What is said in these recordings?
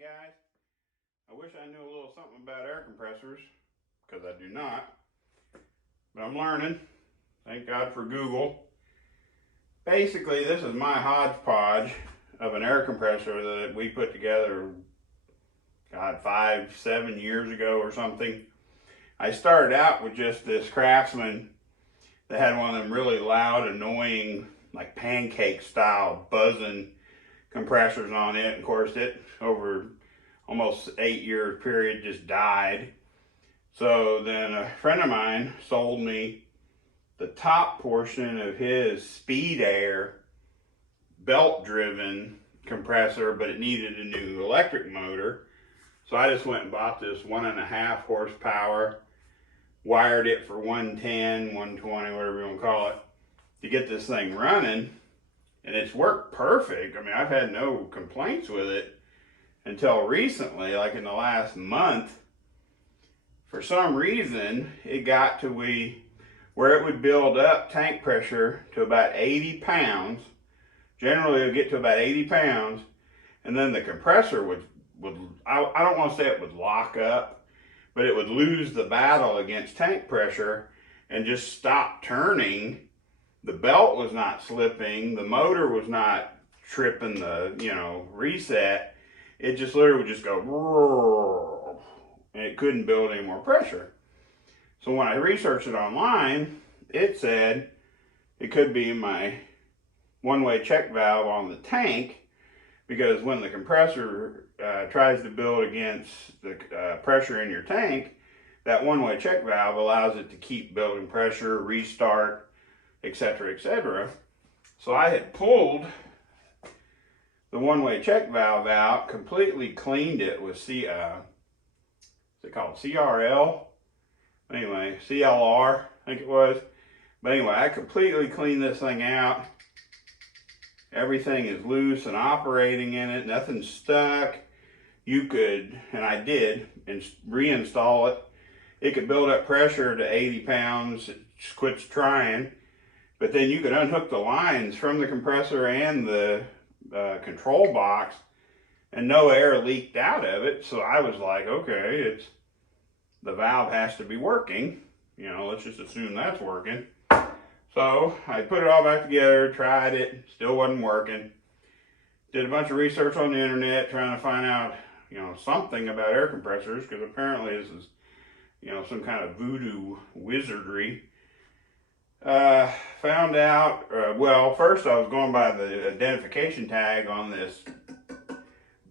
guys. I wish I knew a little something about air compressors, because I do not. But I'm learning. Thank God for Google. Basically, this is my hodgepodge of an air compressor that we put together, God, 5-7 years ago or something. I started out with just this Craftsman that had one of them really loud, annoying, like pancake style buzzing compressors on it. Of course, it over almost 8-year period just died. So then a friend of mine sold me the top portion of his Speedaire belt driven compressor, but it needed a new electric motor. So I just went and bought this 1.5 horsepower, wired it for 110, 120, whatever you want to call it, to get this thing running. And it's worked perfect. I mean, I've had no complaints with it until recently, like in the last month. For some reason, it got to where it would build up tank pressure to about 80 pounds. Generally, it would get to about 80 pounds, and then the compressor would I don't want to say it would lock up, but it would lose the battle against tank pressure and just stop turning. The belt was not slipping, the motor was not tripping the, reset. It just literally would just go, and it couldn't build any more pressure. So when I researched it online, it said it could be my one-way check valve on the tank, because when the compressor tries to build against the pressure in your tank, that one-way check valve allows it to keep building pressure, restart, etc., etc. So I had pulled the one-way check valve out, completely cleaned it with is it called CRL? Anyway, CLR, I think it was. But anyway, I completely cleaned this thing out. Everything is loose and operating in it. Nothing's stuck. You could, and I did, and reinstall it. It could build up pressure to 80 pounds. It just quits trying. But then you could unhook the lines from the compressor and the control box, and no air leaked out of it. So I was like, okay, the valve has to be working. Let's just assume that's working. So I put it all back together, tried it, still wasn't working. Did a bunch of research on the internet trying to find out, something about air compressors, because apparently this is, some kind of voodoo wizardry. Found out, well, first I was going by the identification tag on this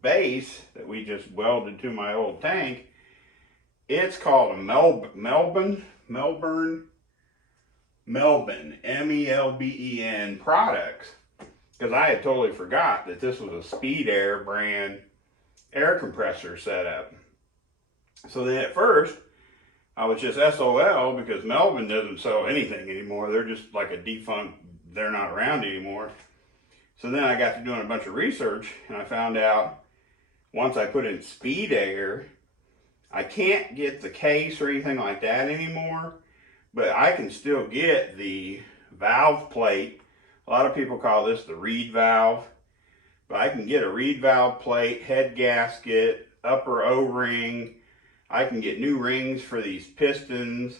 base that we just welded to my old tank. It's called a Melben, M-E-L-B-E-N products, because I had totally forgot that this was a Speedaire brand air compressor setup. So then at first, I was just SOL, because Melben doesn't sell anything anymore. They're just like a defunct, they're not around anymore. So then I got to doing a bunch of research, and I found out once I put in Speedaire, I can't get the case or anything like that anymore, but I can still get the valve plate. A lot of people call this the reed valve, but I can get a reed valve plate, head gasket, upper O-ring. I can get new rings for these pistons.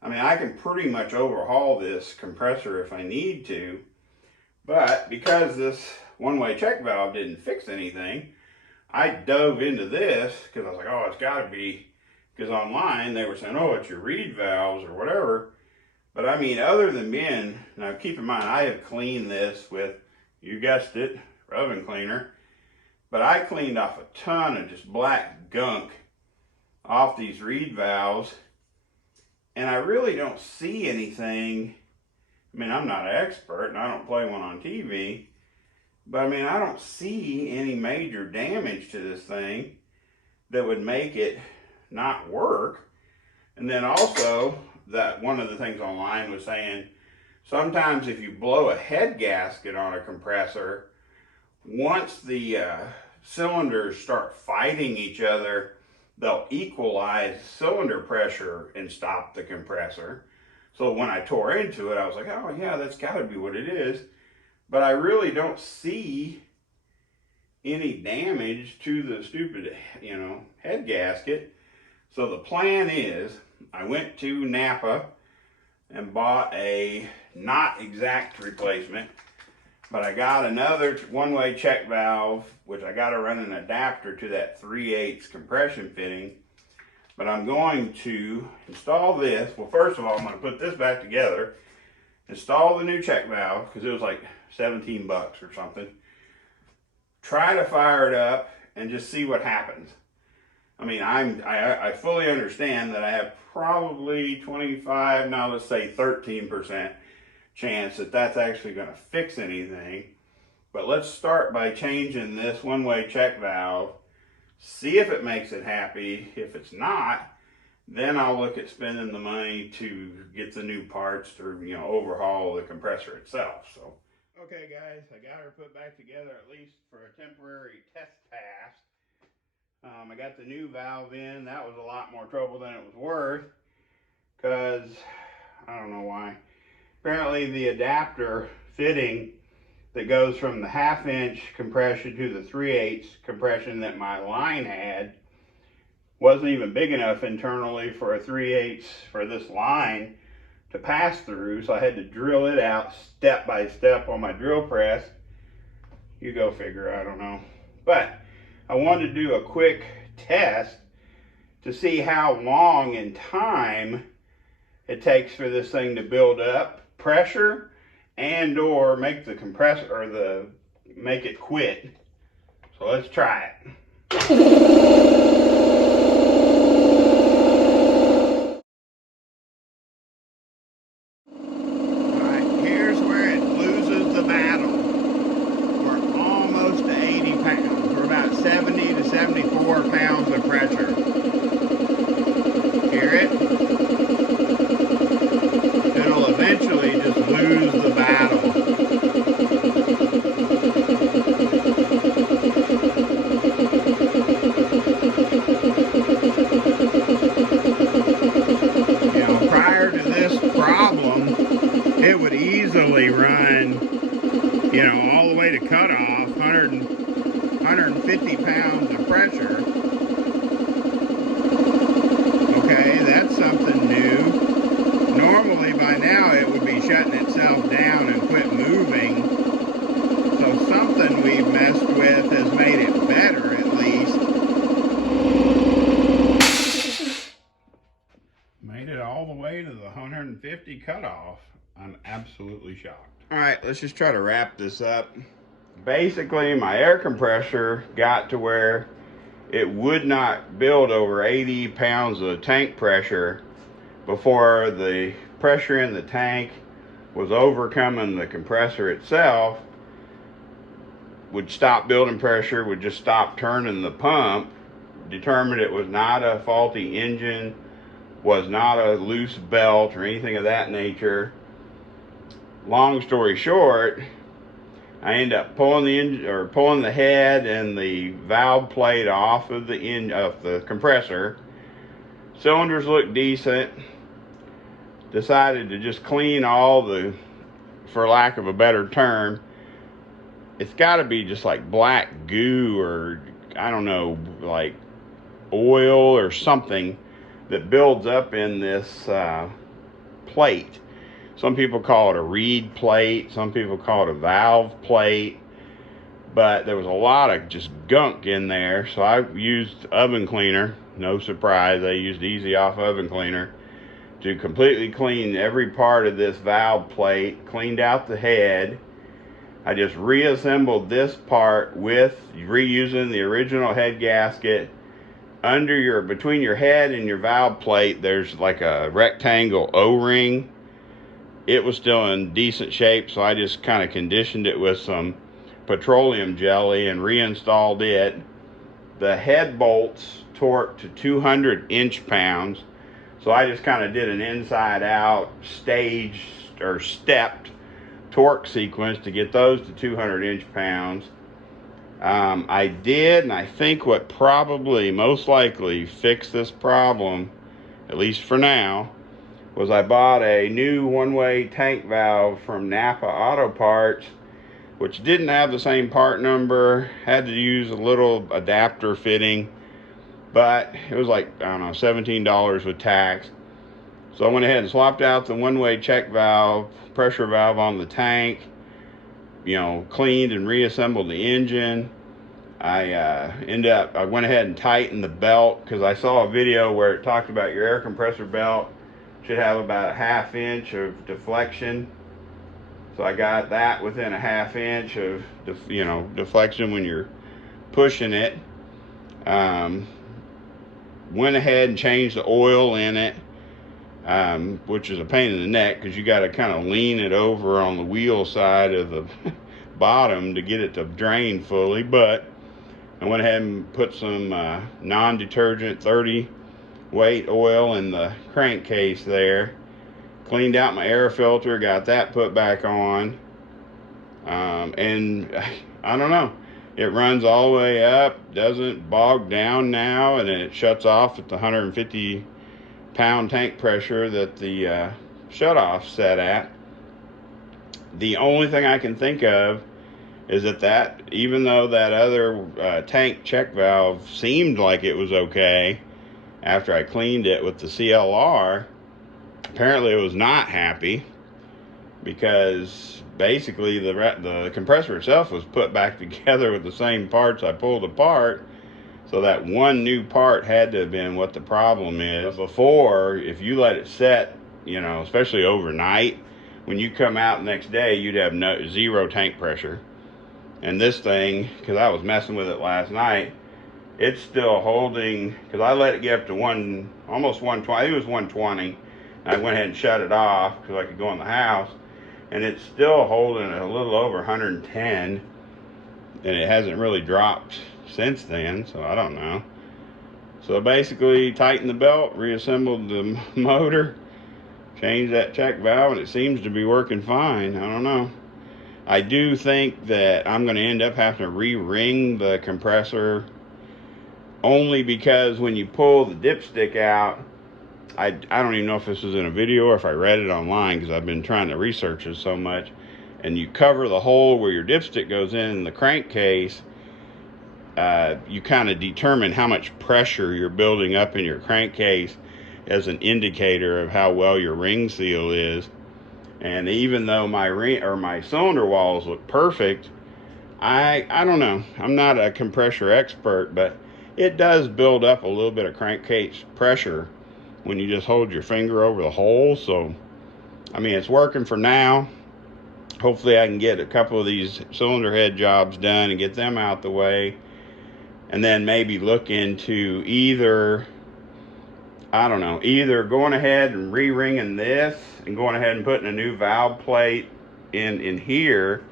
I mean, I can pretty much overhaul this compressor if I need to, but because this one-way check valve didn't fix anything, I dove into this because I was like, oh, it's got to be, because online they were saying, oh, it's your reed valves or whatever. But I mean, other than being, now keep in mind, I have cleaned this with, you guessed it, rubbing cleaner, but I cleaned off a ton of just black gunk off these reed valves, and I really don't see anything. I mean, I'm not an expert and I don't play one on TV, but I mean, I don't see any major damage to this thing that would make it not work. And then also, that one of the things online was saying, sometimes if you blow a head gasket on a compressor, once the cylinders start fighting each other, they'll equalize cylinder pressure and stop the compressor. So when I tore into it, I was like, oh yeah, that's got to be what it is. But I really don't see any damage to the stupid, head gasket. So the plan is, I went to Napa and bought a not exact replacement, but I got another one-way check valve, which I got to run an adapter to that 3/8 compression fitting. But I'm going to install this. Well, first of all, I'm going to put this back together, install the new check valve, because it was like 17 bucks or something. Try to fire it up and just see what happens. I mean, I fully understand that I have probably 25, now let's say 13% chance that that's actually going to fix anything. But let's start by changing this one-way check valve, see if it makes it happy. If it's not, then I'll look at spending the money to get the new parts to, overhaul the compressor itself. So, okay guys, I got her put back together at least for a temporary test pass. I got the new valve in. That was a lot more trouble than it was worth, because I don't know why. Apparently the adapter fitting that goes from the 1/2 inch compression to the 3/8 compression that my line had wasn't even big enough internally for a 3/8 for this line to pass through, so I had to drill it out step by step on my drill press. You go figure, I don't know. But I wanted to do a quick test to see how long in time it takes for this thing to build up pressure and or make the compressor or make it quit. So let's try it. Alright, here's where it loses the battle. We're almost to 80 pounds. We're about 70 to 74 pounds of pressure. Hear it? It'll eventually just lose the battle. Prior to this problem, it would easily run, all the way to cutoff, 150 pounds of pressure. Okay, that's something new. Normally by now it would be shutting itself down and quit moving. So something we've messed with has made it better at least. Made it all the way to the 150 cutoff. I'm absolutely shocked. All right, let's just try to wrap this up. Basically, my air compressor got to where it would not build over 80 pounds of tank pressure before the pressure in the tank was overcoming the compressor itself, would stop building pressure, would just stop turning the pump, determined it was not a faulty engine, was not a loose belt or anything of that nature. Long story short, I end up pulling the head and the valve plate off of the compressor. Cylinders look decent. Decided to just clean all the, for lack of a better term, it's got to be just like black goo or I don't know, like oil or something that builds up in this plate. Some people call it a reed plate, some people call it a valve plate, but there was a lot of just gunk in there, so I used oven cleaner. No surprise, I used Easy Off oven cleaner to completely clean every part of this valve plate, cleaned out the head. I just reassembled this part with reusing the original head gasket. Between your head and your valve plate, there's like a rectangle O-ring. It was still in decent shape, so I just kind of conditioned it with some petroleum jelly and reinstalled it. The head bolts torqued to 200 inch-pounds, so I just kind of did an inside-out staged or stepped torque sequence to get those to 200 inch-pounds. I did, and I think what probably most likely fixed this problem, at least for now, was I bought a new one-way tank valve from Napa Auto Parts which didn't have the same part number. Had to use a little adapter fitting, but it was like, I don't know, $17 with tax. So I went ahead and swapped out the one-way check valve, pressure valve on the tank, you know, cleaned and reassembled the engine. I went ahead and tightened the belt, because I saw a video where it talked about your air compressor belt should have about a 1/2 inch of deflection. So I got that within a 1/2 inch of, deflection when you're pushing it. Went ahead and changed the oil in it, which is a pain in the neck, because you got to kind of lean it over on the wheel side of the bottom to get it to drain fully. But I went ahead and put some non-detergent 30 weight oil in the crankcase there. Cleaned out my air filter, got that put back on. And I don't know, it runs all the way up, doesn't bog down now, and then it shuts off at the 150 pound tank pressure that the shutoff set at. The only thing I can think of is that even though that other tank check valve seemed like it was okay after I cleaned it with the CLR, apparently it was not happy, because basically the compressor itself was put back together with the same parts I pulled apart. So that one new part had to have been what the problem is. But before, if you let it set, especially overnight, when you come out the next day, you'd have zero tank pressure. And this thing, because I was messing with it last night, it's still holding, because I let it get up to almost 120, it was 120. I went ahead and shut it off because I could go in the house, and it's still holding a little over 110, and it hasn't really dropped since then, so I don't know. So basically, tightened the belt, reassembled the motor, changed that check valve, and it seems to be working fine. I don't know. I do think that I'm going to end up having to re-ring the compressor, only because when you pull the dipstick out, I don't even know if this was in a video or if I read it online, because I've been trying to research it so much, and you cover the hole where your dipstick goes in the crankcase, you kind of determine how much pressure you're building up in your crankcase as an indicator of how well your ring seal is. And even though my cylinder walls look perfect, I don't know, I'm not a compressor expert, but it does build up a little bit of crankcase pressure when you just hold your finger over the hole. So I mean, it's working for now. Hopefully I can get a couple of these cylinder head jobs done and get them out the way, and then maybe look into either going ahead and re-ringing this and going ahead and putting a new valve plate in here,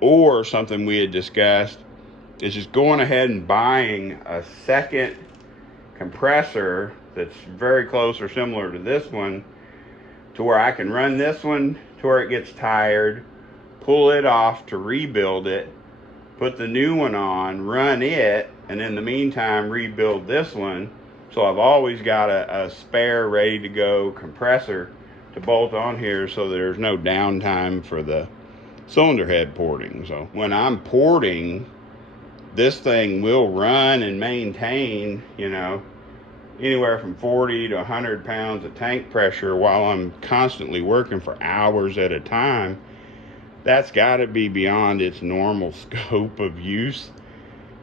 or something we had discussed is just going ahead and buying a second compressor that's very close or similar to this one, to where I can run this one to where it gets tired, pull it off to rebuild it, put the new one on, run it, and in the meantime rebuild this one. So I've always got a spare ready to go compressor to bolt on here, so there's no downtime for the cylinder head porting. So when I'm porting, this thing will run and maintain, anywhere from 40 to 100 pounds of tank pressure while I'm constantly working for hours at a time. That's got to be beyond its normal scope of use.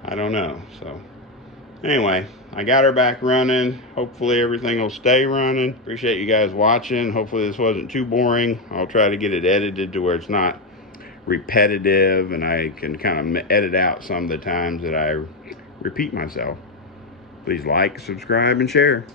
I don't know. So anyway, I got her back running. Hopefully everything will stay running. Appreciate you guys watching. Hopefully this wasn't too boring. I'll try to get it edited to where it's not repetitive, and I can kind of edit out some of the times that I repeat myself. Please like, subscribe, and share.